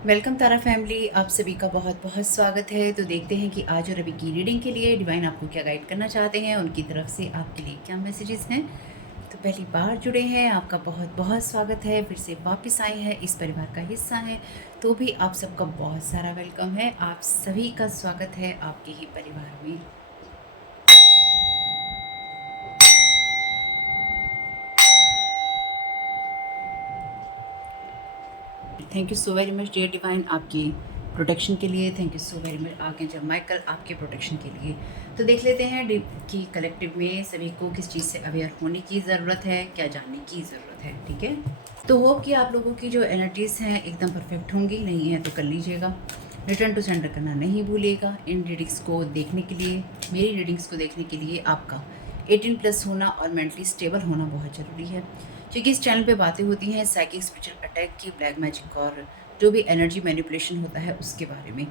Welcome तारा family, आप सभी का बहुत बहुत स्वागत है। तो देखते हैं कि आज और अभी की रीडिंग के लिए डिवाइन आपको क्या गाइड करना चाहते हैं, उनकी तरफ से आपके लिए क्या मैसेजेस हैं। तो पहली बार जुड़े हैं, आपका बहुत बहुत स्वागत है। फिर से वापस आए हैं, इस परिवार का हिस्सा है, तो भी आप सबका बहुत सारा वेलकम है। आप सभी का स्वागत है आपके ही परिवार में। Thank you so very much dear divine, आपकी प्रोटेक्शन के लिए। Thank you so very much archangel Michael, आपके प्रोटेक्शन के लिए। तो देख लेते हैं कि कलेक्टिव में सभी को किस चीज़ से अवेयर होने की ज़रूरत है, क्या जानने की ज़रूरत है। ठीक है, तो होप कि आप लोगों की जो एनर्जीज़ हैं एकदम परफेक्ट होंगी। नहीं है तो कर लीजिएगा, रिटर्न टू सेंडर करना नहीं भूलिएगा। इन रीडिंग्स को देखने के लिए, मेरी रीडिंग्स को देखने के लिए आपका 18+ होना और मेंटली स्टेबल होना बहुत ज़रूरी है, क्योंकि इस चैनल पे बातें होती हैं साइकिक, स्पिरिचुअल अटैक की, ब्लैक मैजिक और जो भी एनर्जी मैनिपुलेशन होता है उसके बारे में।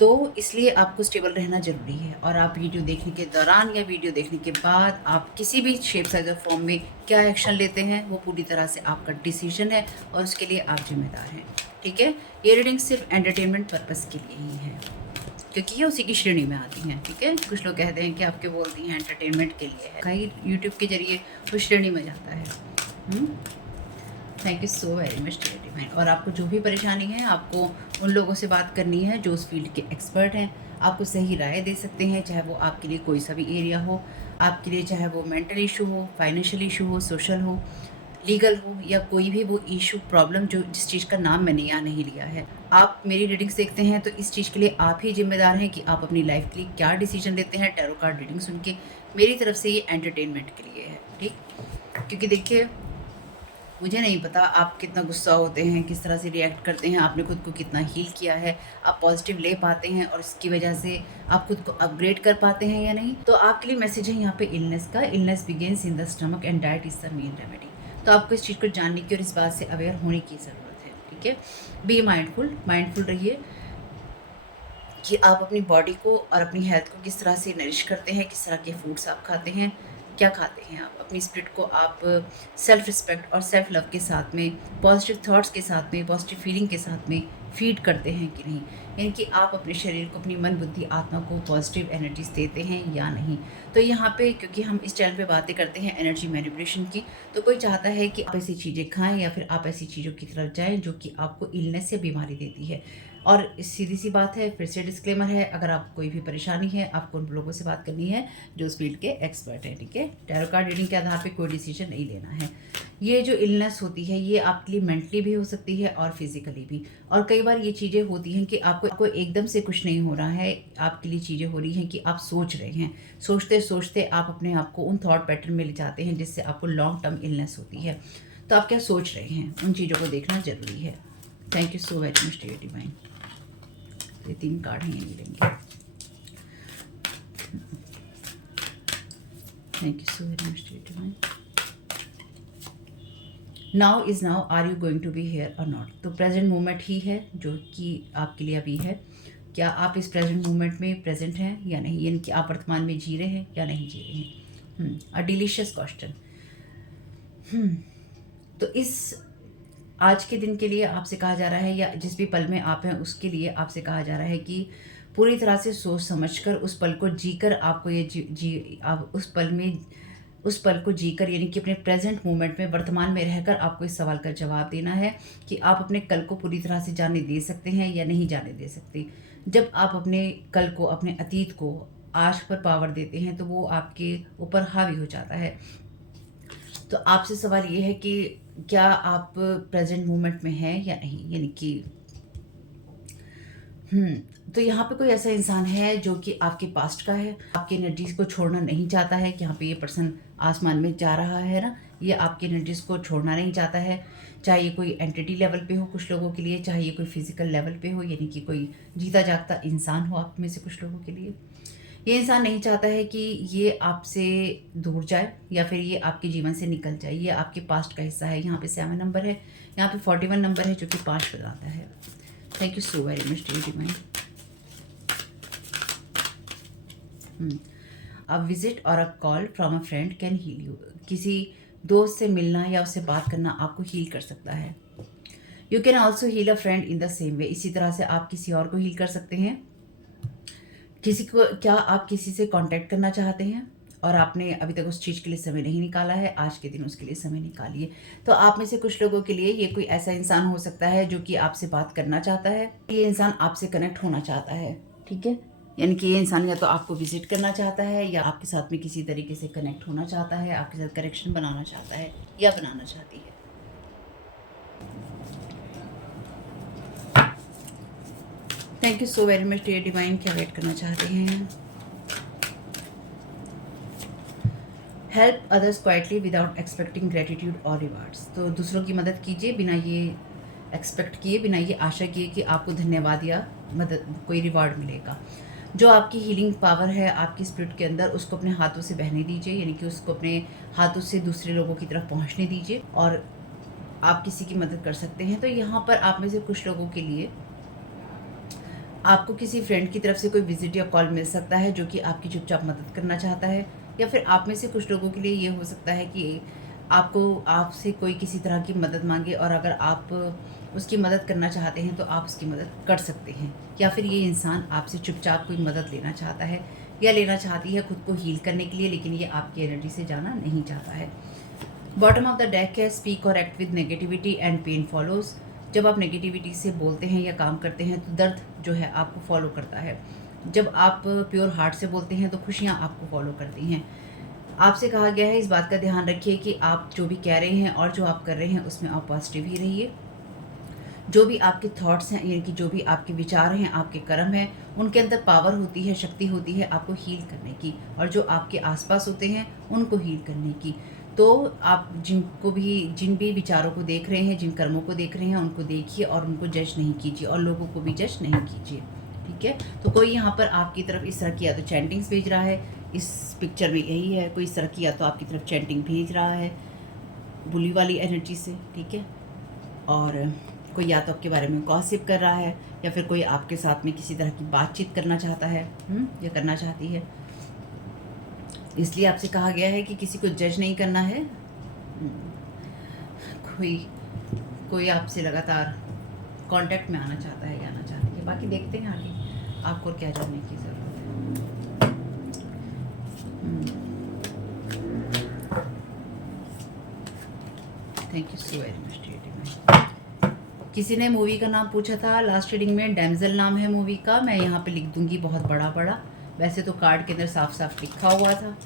तो इसलिए आपको स्टेबल रहना ज़रूरी है। और आप वीडियो देखने के दौरान या वीडियो देखने के बाद आप किसी भी शेप, साइज और फॉर्म में क्या एक्शन लेते हैं वो पूरी तरह से आपका डिसीजन है और उसके लिए आप जिम्मेदार हैं। ठीक है, ये रीडिंग सिर्फ एंटरटेनमेंट पर्पज़ के लिए ही है, क्योंकि ये उसी की श्रेणी में आती हैं। ठीक है, कुछ लोग कहते हैं कि आपके बोलती हैं एंटरटेनमेंट के लिए है, कहीं यूट्यूब के जरिए उस श्रेणी में जाता है। Thank you so very much dear divine. और आपको जो भी परेशानी है, आपको उन लोगों से बात करनी है जो उस फील्ड के एक्सपर्ट हैं, आपको सही राय दे सकते हैं, चाहे वो आपके लिए कोई सा भी एरिया हो आपके लिए, चाहे वो मेंटल इशू हो, फाइनेंशियल इशू हो, सोशल हो, लीगल हो, या कोई भी वो इशू, प्रॉब्लम जो जिस चीज़ का नाम मैंने यहाँ नहीं लिया है। आप मेरी रीडिंग्स देखते हैं तो इस चीज़ के लिए आप ही जिम्मेदार हैं कि आप अपनी लाइफ के लिए क्या डिसीजन लेते हैं। टैरो कार्ड रीडिंग सुन के मेरी तरफ से ये एंटरटेनमेंट के लिए है। ठीक, क्योंकि देखिए, मुझे नहीं पता आप कितना गुस्सा होते हैं, किस तरह से रिएक्ट करते हैं, आपने खुद को कितना हील किया है, आप पॉजिटिव ले पाते हैं और इसकी वजह से आप खुद को अपग्रेड कर पाते हैं या नहीं। तो आपके लिए मैसेज है यहाँ पे इलनेस का। Illness begins in the stomach and diet is the main remedy. तो आपको इस चीज़ को जानने की और इस बात से अवेयर होने की ज़रूरत है। ठीक है, बी माइंडफुल, माइंडफुल रहिए कि आप अपनी बॉडी को और अपनी हेल्थ को किस तरह से नरिश करते हैं, किस तरह के फूड्स आप खाते हैं, क्या खाते हैं आप। अपनी स्पिरिट को आप सेल्फ रिस्पेक्ट और सेल्फ लव के साथ में, पॉजिटिव थॉट्स के साथ में, पॉजिटिव फीलिंग के साथ में फीड करते हैं कि नहीं, यानी कि आप अपने शरीर को, अपनी मन, बुद्धि, आत्मा को पॉजिटिव एनर्जीज देते हैं या नहीं। तो यहाँ पे क्योंकि हम इस चैनल पे बातें करते हैं एनर्जी मैनिपुलेशन की, तो कोई चाहता है कि आप ऐसी चीज़ें खाएं या फिर आप ऐसी चीज़ों की तरफ जाएं जो कि आपको इलनेस या बीमारी देती है। और सीधी सी बात है, फिर से डिस्क्लेमर है, अगर आपको कोई भी परेशानी है, आपको उन लोगों से बात करनी है जो उस फील्ड के एक्सपर्ट हैं। ठीक है, टैरो कार्ड रीडिंग के आधार पे कोई डिसीजन नहीं लेना है। ये जो इलनेस होती है ये आपके लिए मेंटली भी हो सकती है और फिजिकली भी। और कई बार ये चीज़ें होती हैं कि आपको एकदम से कुछ नहीं हो रहा है, आपके लिए चीज़ें हो रही हैं कि आप सोच रहे हैं, सोचते सोचते आप अपने आप को उन थॉट पैटर्न में ले जाते हैं जिससे आपको लॉन्ग टर्म इलनेस होती है। तो आप क्या सोच रहे हैं, उन चीज़ों को देखना ज़रूरी है। Thank you so very much dear divine. ये 3 कार्ड हैं, ये मिलेंगे। Thank you so very much dear divine. Now is now, are you going to be here or not. तो प्रेजेंट मोमेंट ही है जो कि आपके लिए अभी है। क्या आप इस प्रेजेंट मोमेंट में प्रेजेंट हैं या नहीं, यानी कि आप वर्तमान में जी रहे हैं या नहीं जी रहे हैं। अ डिलीशियस क्वेश्चन। तो इस आज के दिन के लिए आपसे कहा जा रहा है, या जिस भी पल में आप हैं उसके लिए आपसे कहा जा रहा है कि पूरी तरह से सोच समझकर उस पल को जीकर आपको ये आप उस पल को जीकर, यानी कि अपने प्रेजेंट मोमेंट में, वर्तमान में रहकर आपको इस सवाल का जवाब देना है कि आप अपने कल को पूरी तरह से जाने दे सकते हैं या नहीं जाने दे सकते। जब आप अपने कल को, अपने अतीत को आज पर पावर देते हैं तो वो आपके ऊपर हावी हो जाता है। तो आपसे सवाल ये है कि क्या आप प्रेजेंट मोमेंट में हैं या नहीं, यानी कि तो यहाँ पे कोई ऐसा इंसान है जो कि आपके पास्ट का है, आपकी एनर्जीज को छोड़ना नहीं चाहता है। कि यहाँ पे ये पर्सन आसमान में जा रहा है ना, ये आपकी एनर्जीज को छोड़ना नहीं चाहता है। चाहे ये कोई एंटिटी लेवल पे हो कुछ लोगों के लिए, चाहे ये कोई फिजिकल लेवल पे हो, यानी कि कोई जीता जागता इंसान हो आप में से कुछ लोगों के लिए। ये इंसान नहीं चाहता है कि ये आपसे दूर जाए या फिर ये आपके जीवन से निकल जाए। ये आपके पास्ट का हिस्सा है। यहाँ पे 7 नंबर है, यहाँ पे 41 नंबर है जो कि 5 बताता है। Thank you so very much dear divine. A visit और a call from a friend can heal you. किसी दोस्त से मिलना या उससे बात करना आपको हील कर सकता है। You can also heal a friend in the same way. इसी तरह से आप किसी और को हील कर सकते हैं। किसी को, क्या आप किसी से कांटेक्ट करना चाहते हैं और आपने अभी तक उस चीज़ के लिए समय नहीं निकाला है, आज के दिन उसके लिए समय निकालिए। तो आप में से कुछ लोगों के लिए ये कोई ऐसा इंसान हो सकता है जो कि आपसे बात करना चाहता है, ये इंसान आपसे कनेक्ट होना चाहता है, ठीक है। यानी कि ये इंसान या तो आपको विजिट करना चाहता है या आपके साथ में किसी तरीके से कनेक्ट होना चाहता है, आपके साथ कनेक्शन बनाना चाहता है या बनाना चाहती है। Thank you so very much dear divine. क्या वेट करना चाहते हैं? Help others quietly without expecting gratitude or rewards. तो दूसरों की मदद कीजिए बिना ये एक्सपेक्ट किए, बिना ये आशा किए कि आपको धन्यवाद या मदद कोई रिवार्ड मिलेगा। जो आपकी हीलिंग पावर है आपकी स्पिरिट के अंदर, उसको अपने हाथों से बहने दीजिए, यानी कि उसको अपने हाथों से दूसरे लोगों की तरफ पहुंचने दीजिए और आप किसी की मदद कर सकते हैं। तो यहाँ पर आप में से कुछ लोगों के लिए आपको किसी फ्रेंड की तरफ से कोई विजिट या कॉल मिल सकता है जो कि आपकी चुपचाप मदद करना चाहता है, या फिर आप में से कुछ लोगों के लिए ये हो सकता है कि आपको आपसे कोई किसी तरह की मदद मांगे और अगर आप उसकी मदद करना चाहते हैं तो आप उसकी मदद कर सकते हैं, या फिर ये इंसान आपसे चुपचाप कोई मदद लेना चाहता है या लेना चाहती है खुद को हील करने के लिए, लेकिन ये आपकी एनर्जी से जाना नहीं चाहता है। बॉटम ऑफ द डेक है स्पीक और act with negativity and pain follows. जब आप नेगेटिविटी से बोलते हैं या काम करते हैं तो दर्द जो है आपको फॉलो करता है। जब आप प्योर हार्ट से बोलते हैं तो खुशियाँ आपको फॉलो करती हैं। आपसे कहा गया है इस बात का ध्यान रखिए कि आप जो भी कह रहे हैं और जो आप कर रहे हैं उसमें आप पॉजिटिव ही रहिए। जो भी आपके थॉट्स हैं, यानी कि जो भी आपके विचार हैं, आपके कर्म हैं, उनके अंदर पावर होती है, शक्ति होती है आपको हील करने की, और जो आपके आसपास होते हैं उनको हील करने की। तो आप जिन भी विचारों को देख रहे हैं, जिन कर्मों को देख रहे हैं, उनको देखिए और उनको जज नहीं कीजिए और लोगों को भी जज नहीं कीजिए, ठीक है। तो कोई यहाँ पर आपकी तरफ इस तरह की या तो चैंटिंग्स भेज रहा है, इस पिक्चर में यही है, कोई इस तरह की या तो आपकी तरफ चैंटिंग भेज रहा है बुली वाली एनर्जी से, ठीक है। और कोई या तो आपके बारे में गॉसिप कर रहा है या फिर कोई आपके साथ में किसी तरह की बातचीत करना चाहता है या करना चाहती है। इसलिए आपसे कहा गया है कि किसी को जज नहीं करना है। कोई आपसे लगातार कांटेक्ट में आना चाहता है या आना चाहती है। बाकी देखते हैं आगे आपको क्या जानने की ज़रूरत है। Thank you so very much dear divine. किसी ने मूवी का नाम पूछा था लास्ट रीडिंग में, डैमज़ल नाम है मूवी का। मैं यहाँ पे लिख दूंगी बहुत बड़ा बड़ा, वैसे तो कार्ड के अंदर साफ साफ लिखा हुआ था,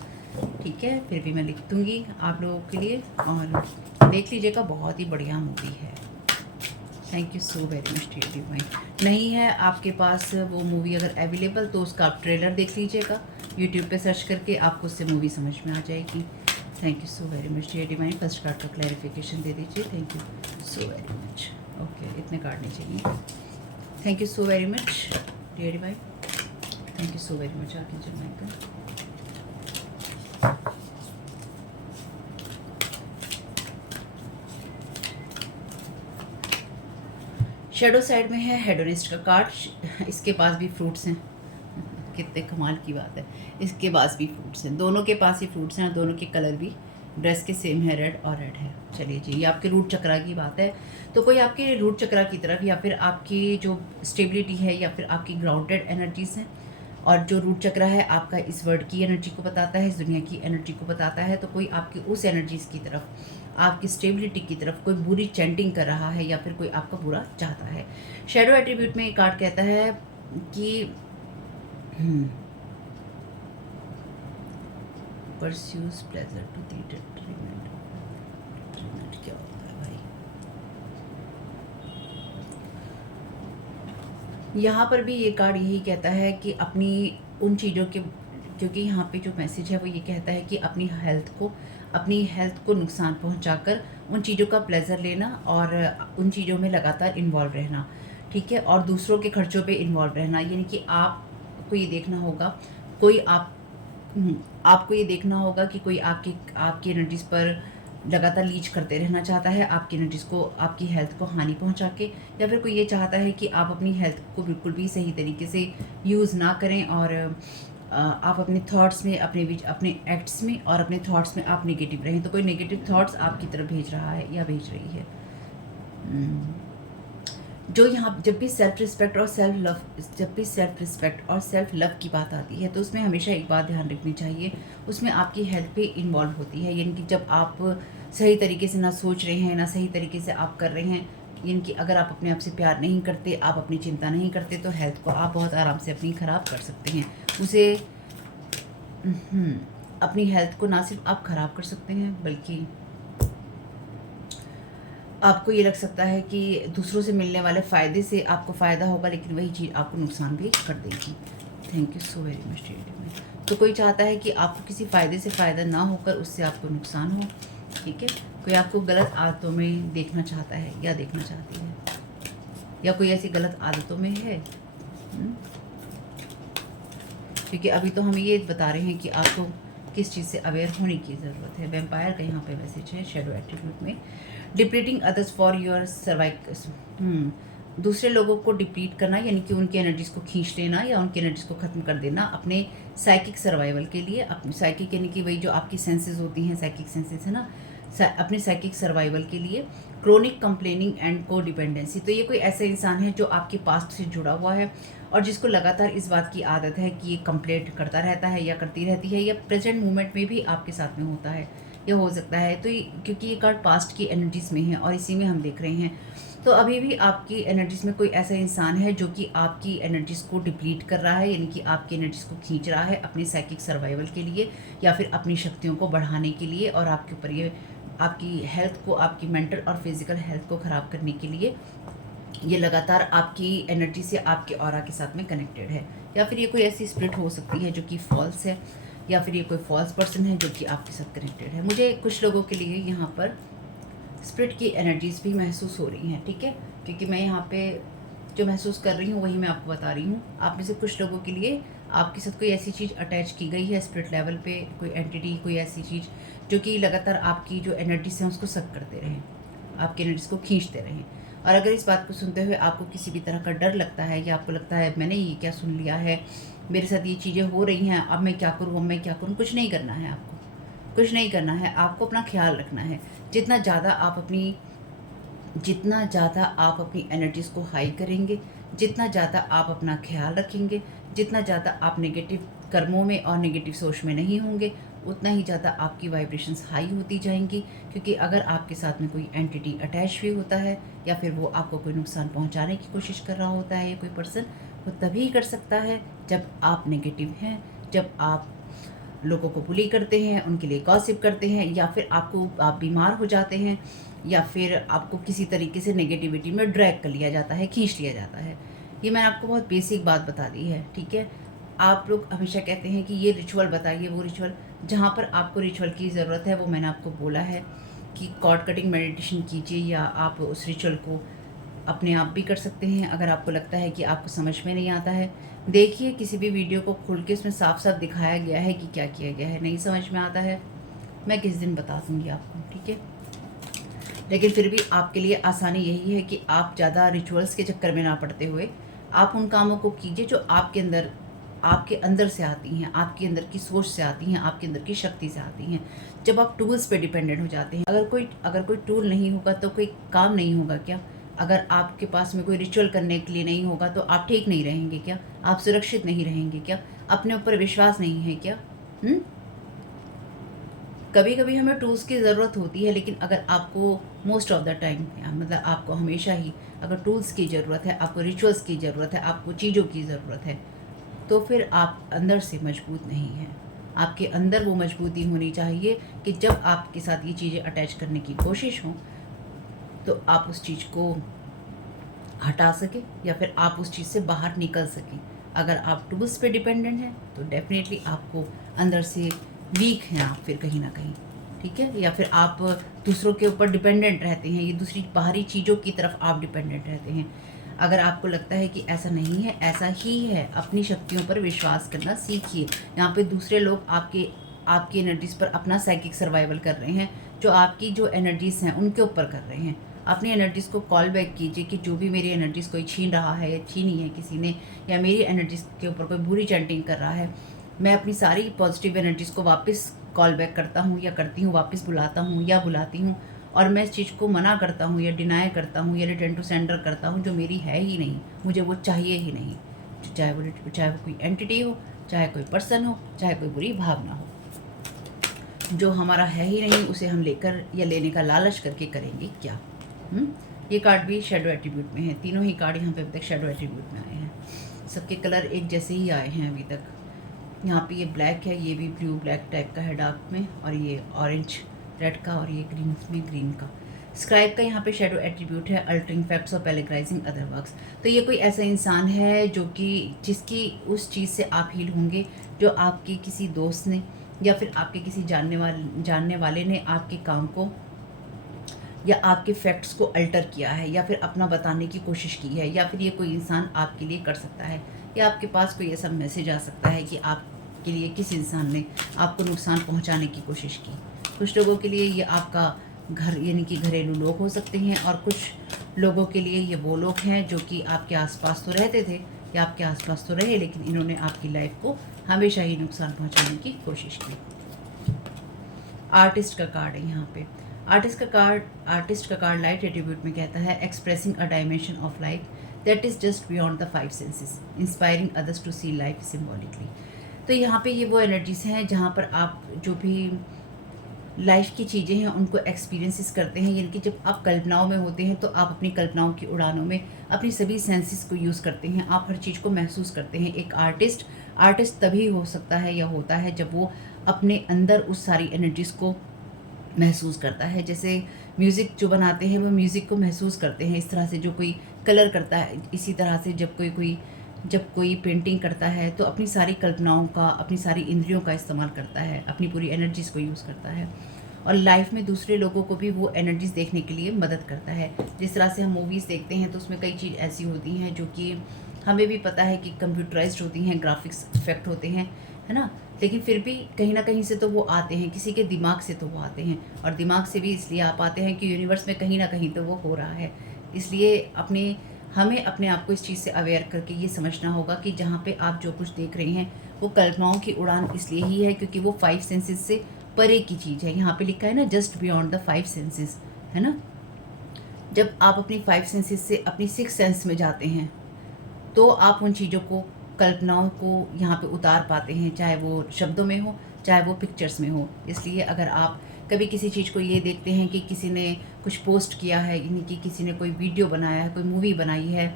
ठीक है, फिर भी मैं लिख दूंगी आप लोगों के लिए और देख लीजिएगा, बहुत ही बढ़िया मूवी है। Thank you so very much dear divine. नहीं है आपके पास वो मूवी अगर अवेलेबल तो उसका आप ट्रेलर देख लीजिएगा, यूट्यूब पे सर्च करके आपको उससे मूवी समझ में आ जाएगी। Thank you so very much dear divine. First card का क्लैरिफिकेशन दे दीजिए। Thank you so very much. Okay, इतने कार्ड नहीं चाहिए। Thank you so very much dear divine. Thank you so very much archangel Michael. Shadow side में है hedonist का card. इसके पास भी फ्रूट्स हैं, कितने कमाल की बात है, इसके पास भी फ्रूट्स हैं, दोनों के पास ही फ्रूट्स हैं और दोनों के कलर भी ड्रेस के सेम है, रेड और रेड है। चलिए जी, ये आपके रूट चक्रा की बात है। तो कोई आपके रूट चक्रा की तरफ या फिर आपकी जो स्टेबिलिटी है या फिर आपकी ग्राउंडेड एनर्जीज हैं, और जो रूट चक्रा है आपका इस वर्ल्ड की एनर्जी को बताता है, इस दुनिया की एनर्जी को बताता है। तो कोई आपकी उस एनर्जीज़ की तरफ, आपकी स्टेबिलिटी की तरफ कोई बुरी चैंटिंग कर रहा है या फिर कोई आपका बुरा चाहता है। शेडो एट्रीब्यूट में एक कार्ड कहता है कि pursues pleasure to the detriment. क्या होता है भाई, यहाँ पर भी ये कार्ड यही कहता है कि अपनी उन चीज़ों के, क्योंकि यहाँ पे जो मैसेज है वो ये कहता है कि अपनी हेल्थ को नुकसान पहुँचाकर उन चीज़ों का प्लेजर लेना और उन चीज़ों में लगातार इन्वॉल्व रहना, ठीक है, और दूसरों के खर्चों पे इन्वॉल्व रहना। यानी कि आपको ये देखना होगा आपको ये देखना होगा कि कोई आपकी एनर्जीज़ पर लगातार लीच करते रहना चाहता है, आपकी एनर्जीज़ को, आपकी हेल्थ को हानि पहुंचा के, या फिर कोई ये चाहता है कि आप अपनी हेल्थ को बिल्कुल भी सही तरीके से यूज़ ना करें और आप अपने थॉट्स में, अपने एक्ट्स में और अपने थॉट्स में आप नेगेटिव रहें। तो कोई नेगेटिव थॉट्स आपकी तरफ भेज रहा है या भेज रही है। जो यहाँ जब भी सेल्फ रिस्पेक्ट और सेल्फ लव की बात आती है तो उसमें हमेशा एक बात ध्यान रखनी चाहिए, उसमें आपकी हेल्थ पे इन्वॉल्व होती है। यानी कि जब आप सही तरीके से ना सोच रहे हैं, ना सही तरीके से आप कर रहे हैं, यानी कि अगर आप अपने आप से प्यार नहीं करते, आप अपनी चिंता नहीं करते, तो हेल्थ को आप बहुत आराम से अपनी ख़राब कर सकते हैं। उसे अपनी हेल्थ को ना सिर्फ आप ख़राब कर सकते हैं, बल्कि आपको ये लग सकता है कि दूसरों से मिलने वाले फ़ायदे से आपको फ़ायदा होगा, लेकिन वही चीज़ आपको नुकसान भी कर देगी। Thank you so very much. तो कोई चाहता है कि आपको किसी फ़ायदे से फ़ायदा ना होकर उससे आपको नुकसान हो, ठीक है। कोई आपको गलत आदतों में देखना चाहता है या देखना चाहती है, या कोई ऐसी गलत आदतों में है। क्योंकि अभी तो हम ये बता रहे हैं कि आपको किस चीज़ से अवेयर होने की ज़रूरत है। वैम्पायर का यहाँ पे मैसेज है शैडो एट्रीब्यूट में, depleting others for your survive. दूसरे लोगों को डिप्लीट करना, यानी कि उनकी एनर्जीज को खींच लेना या उनकी एनर्जीज को ख़त्म कर देना अपने साइकिक सर्वाइवल के लिए। अपनी साइकिक यानी कि वही जो आपकी सेंसेस होती हैं, साइकिक सेंसेस है ना, अपने साइकिक सर्वाइवल के लिए। क्रोनिक कंप्लेनिंग एंड को डिपेंडेंसी, तो ये कोई ऐसा इंसान है जो आपके पास्ट से जुड़ा हुआ है और जिसको लगातार इस बात की आदत है कि ये कंप्लेंट करता रहता है या करती रहती है, या प्रेजेंट मोमेंट में भी आपके साथ में होता है, या हो सकता है। तो क्योंकि ये कार्ड पास्ट की एनर्जीज में है और इसी में हम देख रहे हैं, तो अभी भी आपकी एनर्जीज में कोई ऐसा इंसान है जो कि आपकी एनर्जीज को डिप्लीट कर रहा है, यानी कि आपकी एनर्जीज को खींच रहा है अपनी साइकिक सर्वाइवल के लिए या फिर अपनी शक्तियों को बढ़ाने के लिए, और आपके ऊपर ये आपकी हेल्थ को, आपकी मेंटल और फिजिकल हेल्थ को ख़राब करने के लिए ये लगातार आपकी एनर्जी से आपके ऑरा के साथ में कनेक्टेड है। या फिर ये कोई ऐसी स्पिरिट हो सकती है जो कि फॉल्स है, या फिर ये कोई फॉल्स पर्सन है जो कि आपके साथ कनेक्टेड है। मुझे कुछ लोगों के लिए यहाँ पर स्पिरिट की एनर्जीज भी महसूस हो रही हैं, ठीक है, क्योंकि मैं यहाँ पे जो महसूस कर रही हूँ वही मैं आपको बता रही हूँ। आप में से कुछ लोगों के लिए आपके साथ कोई ऐसी चीज़ अटैच की गई है स्पिरिट लेवल पे, कोई एंटिटी, कोई ऐसी चीज़ जो कि लगातार आपकी जो एनर्जीज हैं उसको सक करते रहें, आपकी एनर्जीज को खींचते रहें। और अगर इस बात को सुनते हुए आपको किसी भी तरह का डर लगता है, या आपको लगता है मैंने ये क्या सुन लिया है, मेरे साथ ये चीज़ें हो रही हैं, अब मैं क्या करूँ, अब मैं क्या करूँ, कुछ नहीं करना है आपको, कुछ नहीं करना है आपको, अपना ख्याल रखना है। जितना ज़्यादा आप अपनी एनर्जीज़ को हाई करेंगे, जितना ज़्यादा आप अपना ख्याल रखेंगे, जितना ज़्यादा आप नेगेटिव कर्मों में और नेगेटिव सोच में नहीं होंगे, उतना ही ज़्यादा आपकी वाइब्रेशंस हाई होती जाएंगी। क्योंकि अगर आपके साथ में कोई एंटिटी अटैच भी होता है, या फिर वो आपको कोई नुकसान पहुंचाने की कोशिश कर रहा होता है, या कोई पर्सन, वो तभी कर सकता है जब आप नेगेटिव हैं, जब आप लोगों को बुली करते हैं, उनके लिए गॉसिप करते हैं, या फिर आप बीमार हो जाते हैं, या फिर आपको किसी तरीके से नेगेटिविटी में ड्रैग कर लिया जाता है, खींच लिया जाता है। ये मैंने आपको बहुत बेसिक बात बता दी है, ठीक है। आप लोग हमेशा कहते हैं कि ये रिचुअल बताइए, वो रिचुअल, जहाँ पर आपको रिचुअल की ज़रूरत है वो मैंने आपको बोला है कि कॉर्ड कटिंग मेडिटेशन कीजिए, या आप उस रिचुअल को अपने आप भी कर सकते हैं। अगर आपको लगता है कि आपको समझ में नहीं आता है, देखिए किसी भी वीडियो को खोल के उसमें साफ साफ दिखाया गया है कि क्या किया गया है। नहीं समझ में आता है, मैं किस दिन बता दूँगी आपको, ठीक है। लेकिन फिर भी आपके लिए आसानी यही है कि आप ज़्यादा रिचुअल्स के चक्कर में ना पड़ते हुए आप उन कामों को कीजिए जो आपके अंदर से आती हैं, आपके अंदर की सोच से आती हैं, आपके अंदर की शक्ति से आती हैं। जब आप टूल्स पे डिपेंडेंट हो जाते हैं, अगर कोई टूल नहीं होगा तो कोई काम नहीं होगा क्या? अगर आपके पास में कोई रिचुअल करने के लिए नहीं होगा तो आप ठीक नहीं रहेंगे क्या? आप सुरक्षित नहीं रहेंगे क्या? अपने ऊपर विश्वास नहीं है क्या? कभी कभी हमें टूल्स की ज़रूरत होती है, लेकिन अगर आपको मोस्ट ऑफ द टाइम, मतलब आपको हमेशा ही अगर टूल्स की ज़रूरत है, आपको रिचुअल्स की ज़रूरत है, आपको चीज़ों की ज़रूरत है, तो फिर आप अंदर से मजबूत नहीं हैं। आपके अंदर वो मजबूती होनी चाहिए कि जब आपके साथ ये चीज़ें अटैच करने की कोशिश हो तो आप उस चीज़ को हटा सकें, या फिर आप उस चीज़ से बाहर निकल सकें। अगर आप टूल्स पे डिपेंडेंट हैं तो डेफिनेटली आपको अंदर से वीक हैं आप फिर कहीं ना कहीं, ठीक है। या फिर आप दूसरों के ऊपर डिपेंडेंट रहते हैं, ये दूसरी बाहरी चीज़ों की तरफ आप डिपेंडेंट रहते हैं। अगर आपको लगता है कि ऐसा नहीं है, ऐसा ही है, अपनी शक्तियों पर विश्वास करना सीखिए। यहाँ पे दूसरे लोग आपकी एनर्जीज़ पर अपना साइकिक सर्वाइवल कर रहे हैं, जो आपकी जो एनर्जीज़ हैं उनके ऊपर कर रहे हैं। अपनी एनर्जीज़ को कॉल बैक कीजिए कि जो भी मेरी एनर्जीज़ कोई छीन रहा है या छीनी है किसी ने, या मेरी एनर्जीज़ के ऊपर कोई बुरी चैंटिंग कर रहा है, मैं अपनी सारी पॉजिटिव एनर्जीज़ को वापस कॉल बैक करता हूँ या करती हूँ, वापस बुलाता हूँ या बुलाती हूँ, और मैं इस चीज़ को मना करता हूँ या डिनाई करता हूँ या रिटर्न टू सेंडर करता हूँ जो मेरी है ही नहीं, मुझे वो चाहिए ही नहीं, चाहे वो कोई एंटिटी हो, चाहे कोई पर्सन हो, चाहे कोई बुरी भावना हो, जो हमारा है ही नहीं उसे हम लेकर या लेने का लालच करके करेंगे क्या। ये कार्ड भी शेडो एट्रीब्यूट में है, तीनों ही कार्ड यहाँ पे अभी तक शेडो एट्रीब्यूट में आए हैं, सबके कलर एक जैसे ही आए हैं अभी तक। यहाँ पे ये ब्लैक है, ये भी ब्लू ब्लैक टाइप का है डार्क में, और ये ऑरेंज रेड का, और ये ग्रीन में ग्रीन का। स्क्राइब का यहाँ पे शेडो एट्रीब्यूट है अल्टरिंग फैक्ट्स और पैलेग्राइजिंग अदर वर्क्स। तो ये कोई ऐसा इंसान है जो कि जिसकी उस चीज़ से आप हील होंगे जो आपके किसी दोस्त ने या फिर आपके किसी जानने वाले ने आपके काम को या आपके फैक्ट्स को अल्टर किया है या फिर अपना बताने की कोशिश की है, या फिर ये कोई इंसान आपके लिए कर सकता है, या आपके पास कोई ऐसा मैसेज आ सकता है कि आपके लिए किस इंसान ने आपको नुकसान पहुंचाने की कोशिश की। कुछ लोगों के लिए ये आपका घर यानी कि घरेलू लोग हो सकते हैं, और कुछ लोगों के लिए ये वो लोग हैं जो कि आपके आसपास तो रहते थे या आपके आसपास तो रहे, लेकिन इन्होंने आपकी लाइफ को हमेशा ही नुकसान पहुंचाने की कोशिश की। आर्टिस्ट का कार्ड है यहाँ पे। आर्टिस्ट का कार्ड लाइट एट्रीब्यूट में कहता है expressing a dimension of life that is just beyond the 5 senses, inspiring others to see life symbolically. तो यहाँ पे ये वो एनर्जीज हैं जहाँ पर आप जो भी लाइफ की चीज़ें हैं उनको एक्सपीरियंसेस करते हैं, यानी कि जब आप कल्पनाओं में होते हैं तो आप अपनी कल्पनाओं की उड़ानों में अपनी सभी सेंसेस को यूज़ करते हैं, आप हर चीज़ को महसूस करते हैं। एक आर्टिस्ट तभी हो सकता है या होता है जब वो अपने अंदर उस सारी एनर्जीज़ को महसूस करता है। जैसे म्यूज़िक जो बनाते हैं वो म्यूज़िक को महसूस करते हैं, इस तरह से जो कोई कलर करता है, इसी तरह से जब कोई पेंटिंग करता है तो अपनी सारी कल्पनाओं का, अपनी सारी इंद्रियों का इस्तेमाल करता है, अपनी पूरी एनर्जीज़ को यूज़ करता है, और लाइफ में दूसरे लोगों को भी वो एनर्जीज़ देखने के लिए मदद करता है। जिस तरह से हम मूवीज़ देखते हैं तो उसमें कई चीज़ ऐसी होती हैं जो कि हमें भी पता है कि कंप्यूटराइज्ड होती हैं, ग्राफिक्स इफेक्ट होते हैं, है ना, लेकिन फिर भी कहीं ना कहीं से तो वो आते हैं, किसी के दिमाग से तो वो आते हैं, और दिमाग से भी इसलिए आ पाते हैं कि यूनिवर्स में कहीं ना कहीं तो वो हो रहा है। इसलिए हमें अपने आप को इस चीज़ से अवेयर करके ये समझना होगा कि जहाँ पे आप जो कुछ देख रहे हैं वो कल्पनाओं की उड़ान इसलिए ही है क्योंकि वो 5 सेंसेस से परे की चीज़ है। यहाँ पे लिखा है ना जस्ट बियॉन्ड द 5 सेंसेस, है ना। जब आप अपनी 5 सेंसेस से अपनी 6 सेंस में जाते हैं तो आप उन चीज़ों को, कल्पनाओं को यहाँ पे उतार पाते हैं, चाहे वो शब्दों में हो चाहे वो पिक्चर्स में हो। इसलिए अगर आप कभी किसी चीज़ को ये देखते हैं कि किसी ने कुछ पोस्ट किया है, यानी कि किसी ने कोई वीडियो बनाया है, कोई मूवी बनाई है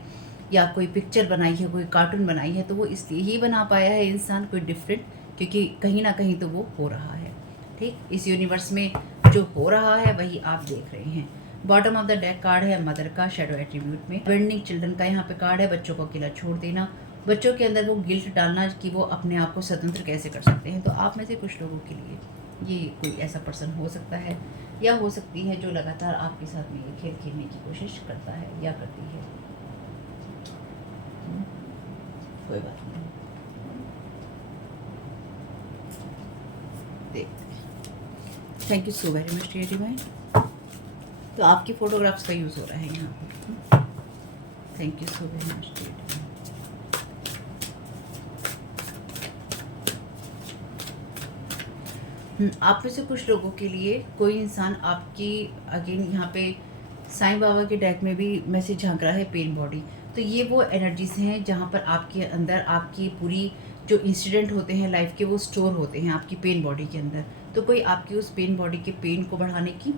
या कोई पिक्चर बनाई है, कोई कार्टून बनाई है, तो वो इसलिए ही बना पाया है इंसान कोई डिफरेंट, क्योंकि कहीं ना कहीं तो वो हो रहा है। ठीक, इस यूनिवर्स में जो हो रहा है वही आप देख रहे हैं। Bottom of the deck card है मदर का शेडो एट्रीब्यूट में। अबेंडनिंग चिल्ड्रन का यहाँ पे कार्ड है, बच्चों को अकेला छोड़ देना, बच्चों के अंदर वो गिल्ट डालना कि वो अपने आप को स्वतंत्र कैसे कर सकते हैं। तो आप में से कुछ लोगों के लिए ये कोई ऐसा पर्सन हो सकता है या हो सकती है जो लगातार आपके साथ में ये खेल खेलने की कोशिश करता है या करती है। कोई बात नहीं, देखते। Thank you so very much dear divine. तो आपकी फोटोग्राफ्स का यूज़ हो रहा है यहाँ पर। Thank you so very much dear divine. आप में से कुछ लोगों के लिए कोई इंसान आपकी, अगेन यहाँ पे साईं बाबा के डेक में भी मैसेज झांक रहा है पेन बॉडी। तो ये वो एनर्जीज हैं जहाँ पर आपके अंदर आपकी पूरी जो इंसिडेंट होते हैं लाइफ के वो स्टोर होते हैं आपकी पेन बॉडी के अंदर। तो कोई आपकी उस पेन बॉडी के पेन को बढ़ाने की,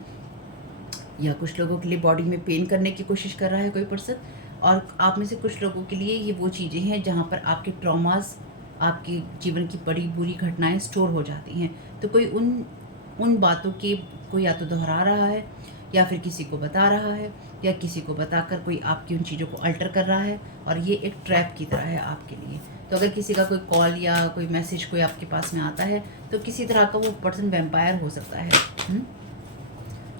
या कुछ लोगों के लिए बॉडी में पेन करने की कोशिश कर रहा है कोई पर्सन, और आप में से कुछ लोगों के लिए ये वो चीज़ें हैं जहाँ पर आपके ट्रॉमास, आपके जीवन की बड़ी बुरी घटनाएं स्टोर हो जाती हैं। तो कोई उन बातों के को या तो दोहरा रहा है या फिर किसी को बता रहा है या किसी को बताकर कोई आपकी उन चीज़ों को अल्टर कर रहा है, और ये एक ट्रैप की तरह है आपके लिए। तो अगर किसी का कोई कॉल या कोई मैसेज कोई आपके पास में आता है तो किसी तरह का वो पर्सन वैम्पायर हो सकता है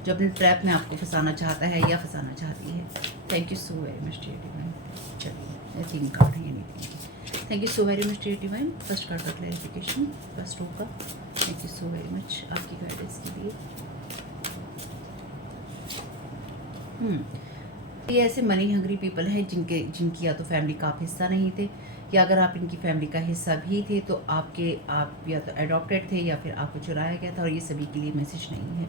जो अपने ट्रैप में आपको फंसाना चाहता है या फंसाना चाहती है। Thank you so very much dear divine. चलिए 3 कार्ड है, ये नहीं। Thank you so very much dear divine. First card का क्लैरिफिकेशन, फर्स्ट रो का। Thank you so very much आपकी गाइडेंस के लिए। ये ऐसे मनी हंग्री पीपल हैं जिनकी या तो फैमिली का आप हिस्सा नहीं थे, या अगर आप इनकी फैमिली का हिस्सा भी थे तो आप या तो एडॉप्टेड थे या फिर आपको चुराया गया था, और ये सभी के लिए मैसेज नहीं है।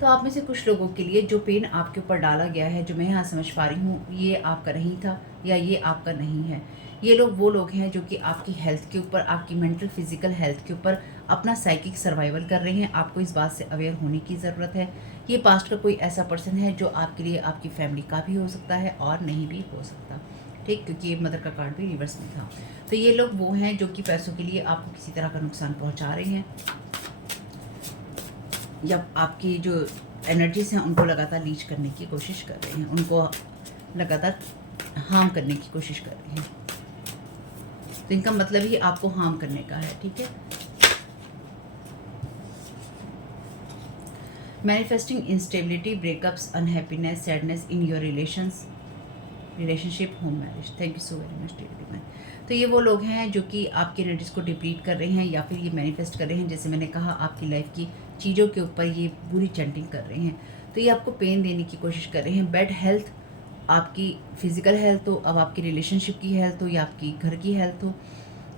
तो आप में से कुछ लोगों के लिए जो पेन आपके ऊपर डाला गया है, जो मैं यहाँ समझ पा रही हूँ, ये आपका नहीं था या ये आपका नहीं है। ये लोग वो लोग हैं जो कि आपकी हेल्थ के ऊपर, आपकी मेंटल फिजिकल हेल्थ के ऊपर अपना साइकिक सर्वाइवल कर रहे हैं। आपको इस बात से अवेयर होने की ज़रूरत है। ये पास्ट का कोई ऐसा पर्सन है जो आपके लिए आपकी फैमिली का भी हो सकता है और नहीं भी हो सकता, ठीक, क्योंकि ये मदर का कार्ड भी रिवर्स में था। तो ये लोग वो हैं जो कि पैसों के लिए आपको किसी तरह का नुकसान पहुंचा रहे हैं, या आपकी जो एनर्जीज हैं उनको लगातार लीच करने की कोशिश कर रहे हैं, उनको लगातार हार्म करने की कोशिश कर रहे हैं। तो इनका मतलब ही आपको हार्म करने का है, ठीक है। Manifesting instability, breakups, unhappiness, sadness in your relationship, home marriage. Thank you so very much dear man. तो ये वो लोग हैं जो कि आपकी एनर्जीज को डिप्लीट कर रहे हैं या फिर ये मैनिफेस्ट कर रहे हैं, जैसे मैंने कहा आपकी लाइफ की चीज़ों के ऊपर ये बुरी चैंटिंग कर रहे हैं। तो ये आपको पेन देने की कोशिश कर रहे हैं। बैड हेल्थ, आपकी फिजिकल हेल्थ हो, अब आपकी रिलेशनशिप की हेल्थ हो या आपकी घर की हेल्थ हो,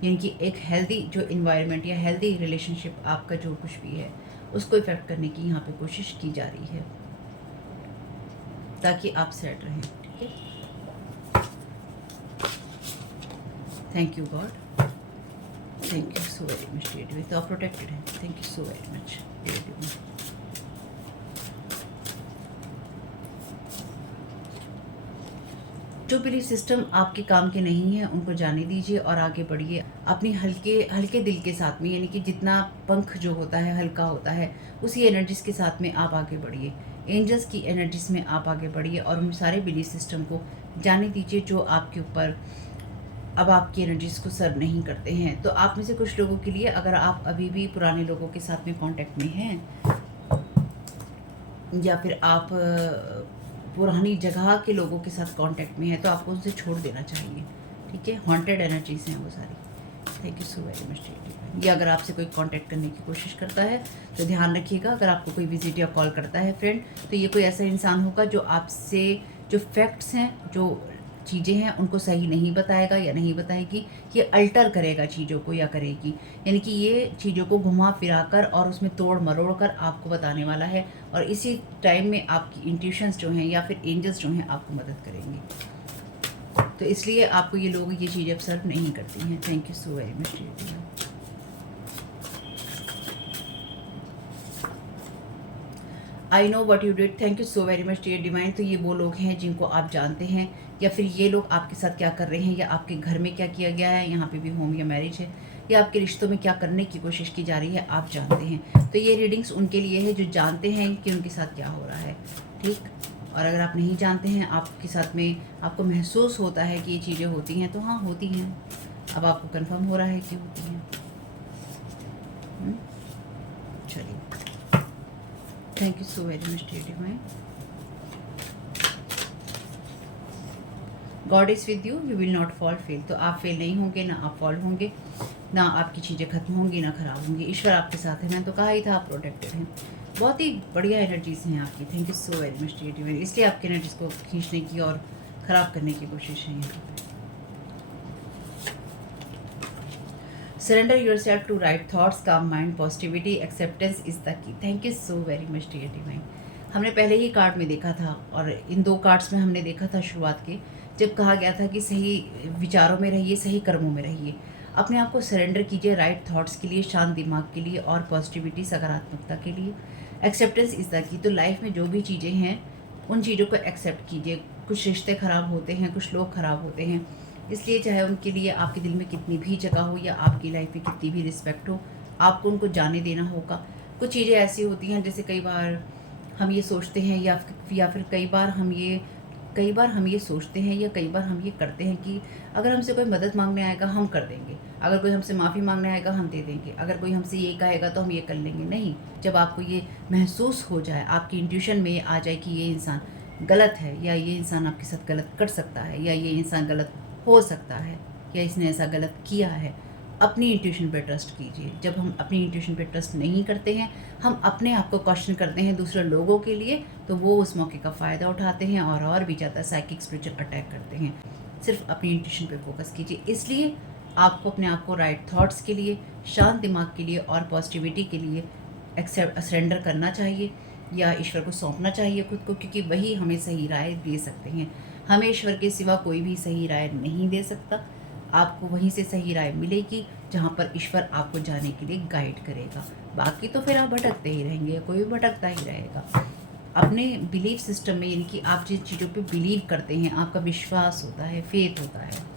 यानी कि एक हेल्दी जो इन्वायरमेंट या हेल्दी रिलेशनशिप आपका जो कुछ भी है उसको इफेक्ट करने की यहाँ पे कोशिश की जा रही है ताकि आप सेट रहें, ठीक है। Thank you God, thank you so very much dear divine. तो आप प्रोटेक्टेड हैं। Thank you so very much dear divine. जो बिलीफ सिस्टम आपके काम के नहीं है उनको जाने दीजिए और आगे बढ़िए अपनी हल्के हल्के दिल के साथ में, यानी कि जितना पंख जो होता है हल्का होता है उसी एनर्जीज के साथ में आप आगे बढ़िए। एंजल्स की एनर्जीज में आप आगे बढ़िए और उन सारे बिलीफ सिस्टम को जाने दीजिए जो आपके ऊपर अब आपकी एनर्जीज को सर्व नहीं करते हैं। तो आप में से कुछ लोगों के लिए, अगर आप अभी भी पुराने लोगों के साथ में कांटेक्ट में हैं या फिर आप पुरानी जगह के लोगों के साथ कांटेक्ट में हैं, तो आपको उनसे छोड़ देना चाहिए, ठीक है। हॉन्टेड एनर्जीज हैं वो सारी। Thank you so very much. या अगर आपसे कोई कांटेक्ट करने की कोशिश करता है तो ध्यान रखिएगा, अगर आपको कोई विजिट या कॉल करता है फ्रेंड, तो ये कोई ऐसा इंसान होगा जो आपसे जो फैक्ट्स हैं, जो चीज़ें हैं उनको सही नहीं बताएगा या नहीं बताएगी, ये अल्टर करेगा चीज़ों को या करेगी, यानी कि ये चीज़ों को घुमा फिरा कर और उसमें तोड़ मरोड़ कर आपको बताने वाला है। और इसी टाइम में आपकी इंट्यूशंस जो हैं या फिर एंजल्स जो हैं आपको मदद करेंगे। तो इसलिए आपको ये लोग ये चीज़ें ऑब्सर्व नहीं करती हैं। Thank you so very much dear. I know what you did. Thank you so very much dear divine. तो ये वो लोग हैं जिनको आप जानते हैं, या फिर ये लोग आपके साथ क्या कर रहे हैं, या आपके घर में क्या किया गया है, यहाँ पे भी होम या मैरिज है, या आपके रिश्तों में क्या करने की कोशिश की जा रही है, आप जानते हैं। तो ये रीडिंग्स उनके लिए है जो जानते हैं कि उनके साथ क्या हो रहा है, ठीक। और अगर आप नहीं जानते हैं, आपके साथ में आपको महसूस होता है कि ये चीज़ें होती हैं, तो हाँ होती हैं। अब आपको कंफर्म हो रहा है कि होती हैं। चलिए, thank you so very much dear divine. God is with you, you will not fall fail. तो आप फेल नहीं होंगे, ना आप फॉल होंगे, ना आपकी चीज़ें खत्म होंगी, ना खराब होंगी। ईश्वर आपके साथ है। मैं तो कहा ही था आप प्रोटेक्टेड हैं। बहुत ही बढ़िया एनर्जीज हैं आपकी। Thank you so very much dear divine. इसलिए आपकी एनर्जीज को खींचने की और ख़राब करने की कोशिश है यहाँ पे। Surrender yourself to right thoughts, calm mind, positivity, acceptance is the key. Thank you so very much dear divine. हमने पहले ही कार्ड में देखा था और इन दो कार्ड्स में हमने देखा था शुरुआत के, जब कहा गया था कि सही विचारों में रहिए, सही कर्मों में रहिए, अपने आप को सरेंडर कीजिए राइट थॉट्स के लिए, शांत दिमाग के लिए और पॉजिटिविटी, सकारात्मकता के लिए। एक्सेप्टेंस इज द की। तो लाइफ में जो भी चीज़ें हैं उन चीज़ों को एक्सेप्ट कीजिए। कुछ रिश्ते ख़राब होते हैं, कुछ लोग ख़राब होते हैं, इसलिए चाहे उनके लिए आपके दिल में कितनी भी जगह हो या आपकी लाइफ में कितनी भी रिस्पेक्ट हो, आपको उनको जाने देना होगा। कुछ चीज़ें ऐसी होती हैं जैसे कई बार हम ये सोचते हैं या फिर कई बार हम ये सोचते हैं या कई बार हम ये करते हैं कि अगर हमसे कोई मदद मांगने आएगा हम कर देंगे, अगर कोई हमसे माफ़ी मांगने आएगा हम दे देंगे, अगर कोई हमसे ये कहेगा तो हम ये कर लेंगे। नहीं, जब आपको ये महसूस हो जाए, आपकी इंट्यूशन में ये आ जाए कि ये इंसान गलत है या ये इंसान आपके साथ गलत कर सकता है या ये इंसान गलत हो सकता है या इसने ऐसा गलत किया है, अपनी इंट्यूशन पे ट्रस्ट कीजिए। जब हम अपनी इंट्यूशन पे ट्रस्ट नहीं करते हैं, हम अपने आप को क्वेश्चन करते हैं दूसरे लोगों के लिए, तो वो उस मौके का फ़ायदा उठाते हैं और भी ज़्यादा साइकिक स्पिरिचुअल अटैक करते हैं। सिर्फ अपनी इंट्यूशन पे फोकस कीजिए। इसलिए आपको अपने आप को राइट थॉट्स के लिए, शांत दिमाग के लिए और पॉजिटिविटी के लिए एक्सेप्ट सरेंडर करना चाहिए। या ईश्वर को सौंपना चाहिए खुद को, क्योंकि वही हमें सही राय दे सकते हैं। हमें ईश्वर के सिवा कोई भी सही राय नहीं दे सकता। आपको वहीं से सही राय मिलेगी जहाँ पर ईश्वर आपको जाने के लिए गाइड करेगा। बाकी तो फिर आप भटकते ही रहेंगे, कोई भी भटकता ही रहेगा। अपने बिलीफ सिस्टम में, यानी कि आप जिन चीज़ों पे बिलीव करते हैं, आपका विश्वास होता है, फेथ होता है,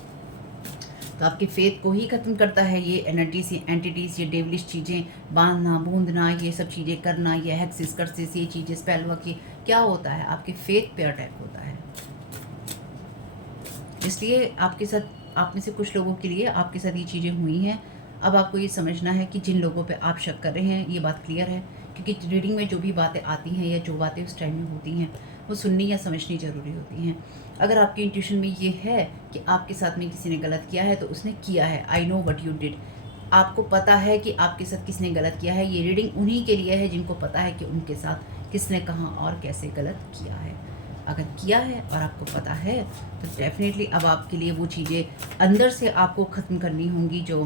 तो आपके फेथ को ही ख़त्म करता है ये एनर्जीज, ये एंटिटीज, ये डेवलिश चीज़ें, बांधना बूंदना, ये सब चीज़ें करना, ये हेक्सिस कर्सिस, ये चीज़ें स्पेल वर्क, ये क्या होता है, आपके फेथ पे अटैक होता है। इसलिए आपके साथ, आप में से कुछ लोगों के लिए आपके साथ ये चीज़ें हुई हैं। अब आपको ये समझना है कि जिन लोगों पे आप शक कर रहे हैं, ये बात क्लियर है, क्योंकि रीडिंग में जो भी बातें आती हैं या जो बातें उस टाइम में होती हैं, वो सुननी या समझनी ज़रूरी होती हैं। अगर आपकी इंट्यूशन में ये है कि आपके साथ में किसी ने गलत किया है, तो उसने किया है। आई नो वट यू डिड। आपको पता है कि आपके साथ किसने गलत किया है। ये रीडिंग उन्हीं के लिए है जिनको पता है कि उनके साथ किसने कहाँ और कैसे गलत किया है। अगर किया है और आपको पता है, तो डेफिनेटली अब आपके लिए वो चीज़ें अंदर से आपको ख़त्म करनी होंगी जो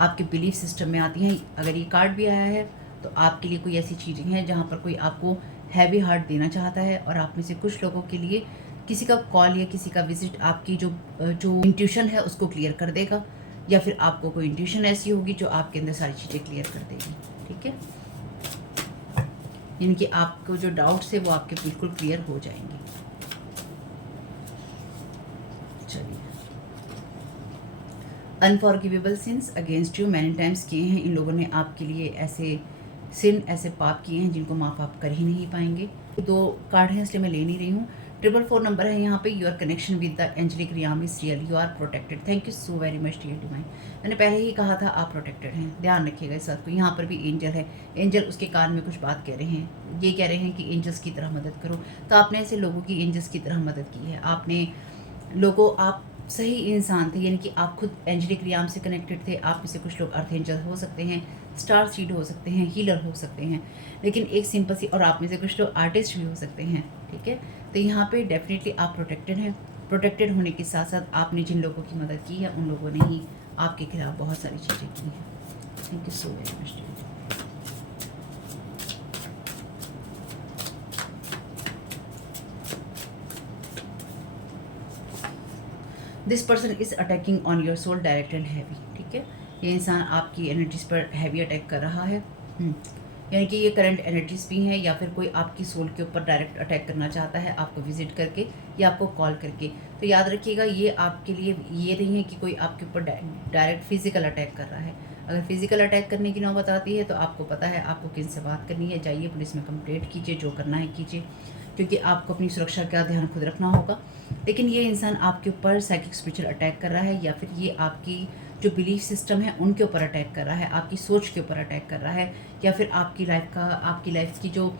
आपके बिलीफ सिस्टम में आती हैं। अगर ये कार्ड भी आया है, तो आपके लिए कोई ऐसी चीज़ें हैं जहाँ पर कोई आपको हैवी हार्ट देना चाहता है, और आप में से कुछ लोगों के लिए किसी का कॉल या किसी का विजिट आपकी जो इंट्यूशन है उसको क्लियर कर देगा, या फिर आपको कोई इंट्यूशन ऐसी होगी जो आपके अंदर सारी चीज़ें क्लियर कर देगी। ठीक है, यानी कि आपको जो डाउट्स है वो आपके बिल्कुल क्लियर हो जाएंगे। चलिए, unforgivable since against you many times किए हैं इन लोगों ने आपके लिए, ऐसे सिन, ऐसे पाप किए हैं जिनको माफ़ आप कर ही नहीं पाएंगे। 2 कार्ड हैं इसलिए मैं ले नहीं रही हूँ। 444 नंबर है यहाँ पे। Your connection with the angelic realm is real, you are protected. Thank you so very much dear divine. मैंने पहले ही कहा था आप प्रोटेक्टेड हैं, ध्यान रखिएगा इस बात को। यहाँ पर भी एंजल है, एंजल उसके कान में कुछ बात कह रहे हैं, ये कह रहे हैं कि एंजल्स की तरह मदद करो। तो आपने ऐसे लोगों की एंजल्स की तरह मदद की है। आपने लोगों, आप सही इंसान थे, यानी कि आप खुद एंजेलिक रियाम से कनेक्टेड थे। आप में से कुछ लोग अर्थ एंजल हो सकते हैं, स्टार सीड हो सकते हैं, हीलर हो सकते हैं, लेकिन एक सिंपल सी, और आप में से कुछ लोग आर्टिस्ट भी हो सकते हैं। ठीक है, तो यहाँ पे डेफिनेटली आप प्रोटेक्टेड हैं। प्रोटेक्टेड होने के साथ साथ आपने जिन लोगों की मदद की है, उन लोगों ने ही आपके खिलाफ बहुत सारी चीज़ें की हैं। Thank you so very much. This person is attacking on your soul direct and heavy. ठीक है, ये इंसान आपकी एनर्जीज पर हैवी अटैक कर रहा है। यानी कि ये करंट एनर्जीज भी हैं, या फिर कोई आपकी सोल के ऊपर डायरेक्ट अटैक करना चाहता है, आपको विजिट करके या आपको कॉल करके। तो याद रखिएगा, ये आपके लिए ये नहीं है कि कोई आपके ऊपर डायरेक्ट फिजिकल अटैक कर रहा है। अगर फिजिकल अटैक करने की नौबत आती है, तो आपको पता है आपको किन से बात करनी है। जाइए पुलिस में कंप्लेंट कीजिए, जो करना है कीजिए, क्योंकि आपको अपनी सुरक्षा का ध्यान खुद रखना होगा। लेकिन ये इंसान आपके ऊपर साइकिक स्पिरिचुअल अटैक कर रहा है, या फिर ये आपकी जो बिलीफ सिस्टम है उनके ऊपर अटैक कर रहा है, आपकी सोच के ऊपर अटैक कर रहा है, या फिर आपकी लाइफ की जो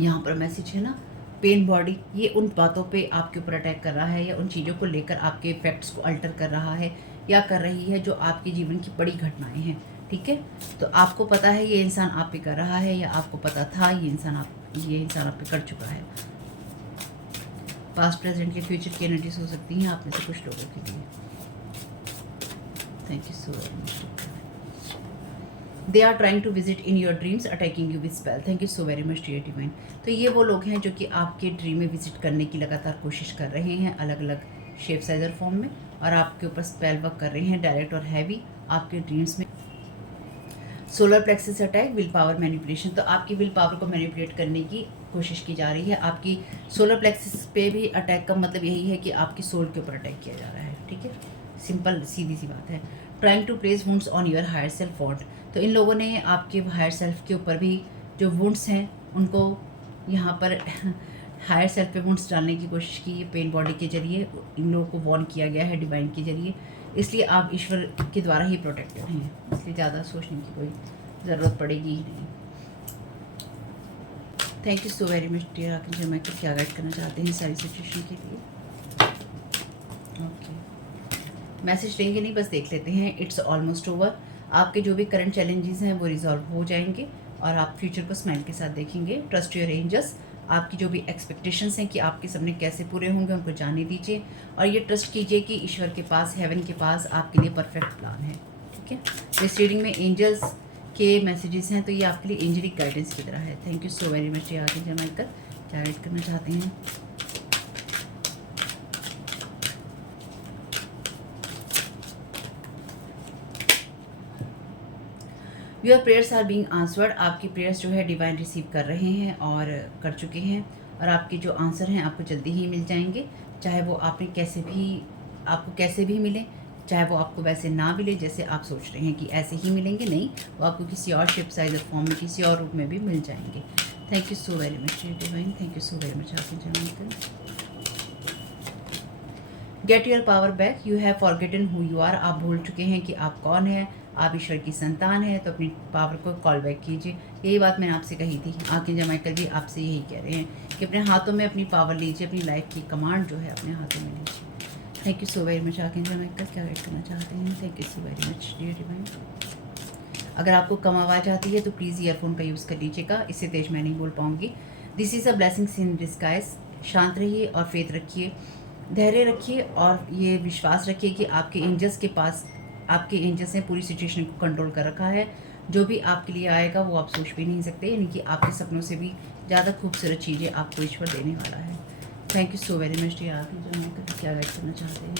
यहाँ पर मैसेज है ना, पेन बॉडी, ये उन बातों पे आपके ऊपर अटैक कर रहा है, या उन चीज़ों को लेकर आपके इफेक्ट्स को अल्टर कर रहा है या कर रही है, जो आपके जीवन की बड़ी घटनाएं हैं। ठीक है, तो आपको पता है ये इंसान आप पे कर रहा है, या आपको पता था ये इंसान आप पे कर चुका है। पास्ट, प्रेजेंट या फ्यूचर की एनर्जीज हो सकती हैं आप में से कुछ लोगों के लिए। Thank you so much. They are trying to visit in your dreams attacking you with spell. Thank you so very much dear divine. तो ये वो लोग हैं जो कि आपके ड्रीम में विजिट करने की लगातार कोशिश कर रहे हैं, अलग अलग शेप साइज और फॉर्म में, और आपके ऊपर स्पेल वर्क कर रहे हैं डायरेक्ट और हैवी आपके ड्रीम्स में। Solar plexus attack, will power manipulation. तो आपकी विल पावर को मैनिपुलेट करने की कोशिश की जा रही है। आपकी सोलर प्लेक्सस पे भी अटैक का मतलब यही है कि आपकी सोल के ऊपर अटैक किया जा रहा है। ठीक है, सिंपल सीधी सी बात है। Trying to place wounds on your higher self want. तो इन लोगों ने आपके हायर सेल्फ के ऊपर भी जो वुंड्स हैं उनको यहाँ पर हायर सेल्फ पे वुंड्स डालने की कोशिश की है। पेन बॉडी के जरिए इन लोगों को वॉर्न किया गया है डिवाइन के जरिए, इसलिए आप ईश्वर के द्वारा ही प्रोटेक्टेड हैं, इसलिए ज़्यादा सोचने की कोई ज़रूरत पड़ेगी ही नहीं। Thank you so very much dear. आखिर मैं क्या गाइड करना चाहते हैं सारी सिचुएशन के लिए। ओके, मैसेज लेंगे नहीं, बस देख लेते हैं। It's almost over. आपके जो भी करंट चैलेंजेस हैं वो रिजॉल्व हो जाएंगे, और आप फ्यूचर को स्माइल के साथ देखेंगे। Trust your angels. आपकी जो भी एक्सपेक्टेशंस हैं कि आपके सपने कैसे पूरे होंगे, उनको जाने दीजिए, और ये ट्रस्ट कीजिए कि ईश्वर के पास, हेवन के पास आपके लिए परफेक्ट प्लान है। ठीक है, इस रीडिंग में एंजल्स के मैसेजेस हैं, तो ये आपके लिए एंजेलिक गाइडेंस की तरह है। Thank you so very much. ये आगे जमा कर क्या गाइड करना चाहते हैं। Your prayers are being answered. आपकी प्रेयर्स जो है डिवाइन रिसीव कर रहे हैं और कर चुके हैं, और आपके जो आंसर हैं आपको जल्दी ही मिल जाएंगे। चाहे वो आपको कैसे भी मिले, चाहे वो आपको वैसे ना मिले जैसे आप सोच रहे हैं कि ऐसे ही मिलेंगे, नहीं, वो आपको किसी और शेप, साइज और फॉर्म में, किसी और रूप में भी मिल जाएंगे। Thank you so very much divine. Thank you so very much. आपके जमा get your power back. You have forgotten who you are. आप भूल चुके हैं कि आप कौन हैं। आप ईश्वर की संतान हैं, तो अपनी पावर को कॉल बैक कीजिए। यही बात मैंने आपसे कही थी। आंखें जमा कर भी आपसे यही कह रहे हैं कि अपने हाथों में अपनी पावर लीजिए, अपनी लाइफ की कमांड जो है अपने हाथों में लीजिए। Thank you so very much. आंखें जमा कर क्या गाइड करना चाहते हैं। Thank you so very much dear divine. अगर आपको कम आवाज़ आती है तो प्लीज़ ईयरफोन का यूज़ कर लीजिएगा, इससे तेज मैं नहीं बोल पाऊँगी। This is a blessings in disguise. शांत रहिए और फेथ रखिए, धैर्य रखिए, और ये विश्वास रखिए कि आपके एंजल्स ने पूरी सिचुएशन को कंट्रोल कर रखा है। जो भी आपके लिए आएगा वो आप सोच भी नहीं सकते, यानी कि आपके सपनों से भी ज़्यादा खूबसूरत चीज़ें आपको ईश्वर देने वाला है। Thank you so very much dear. आप जो मैं क्या गाइड करना चाहते हैं।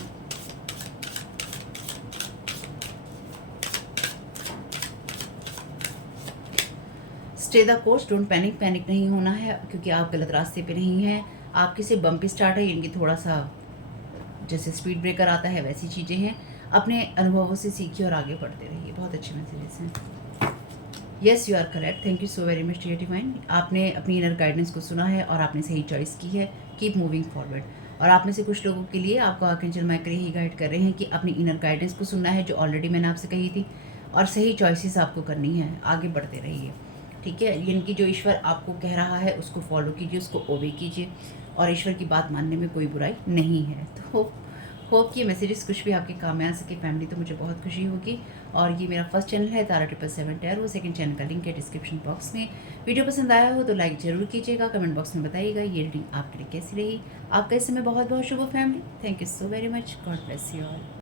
Stay the course, don't panic. Panic नहीं होना है, क्योंकि आप गलत रास्ते पे नहीं हैं। आपके से बम्पी स्टार्ट है, यानी कि थोड़ा सा जैसे स्पीड ब्रेकर आता है वैसी चीज़ें हैं। अपने अनुभवों से सीखिए और आगे बढ़ते रहिए। बहुत अच्छे मैसेजेस हैं। Yes you are correct. Thank you so very much dear divine. आपने अपनी इनर गाइडेंस को सुना है और आपने सही चॉइस की है। Keep moving forward. और आप में से कुछ लोगों के लिए आपको आर्कएंजल माइकल यही गाइड कर रहे हैं कि अपनी इनर गाइडेंस को सुनना है, जो ऑलरेडी मैंने आपसे कही थी, और सही चॉइसेस आपको करनी है। आगे बढ़ते रहिए, ठीक है। यानी कि जो ईश्वर आपको कह रहा है उसको फॉलो कीजिए, उसको ओबे कीजिए, और ईश्वर की बात मानने में कोई बुराई नहीं है। तो होप कि ये मैसेजेस कुछ भी आपके काम में आ सके फैमिली, तो मुझे बहुत खुशी होगी। और ये मेरा फर्स्ट चैनल है तारा 777 टैरो। सेकंड चैनल का लिंक है डिस्क्रिप्शन बॉक्स में। वीडियो पसंद आया हो तो लाइक ज़रूर कीजिएगा, कमेंट बॉक्स में बताइएगा ये रीडिंग आपके लिए कैसी रही। आपका इस समय बहुत बहुत शुभ हो family. Thank you so very much. God bless you all.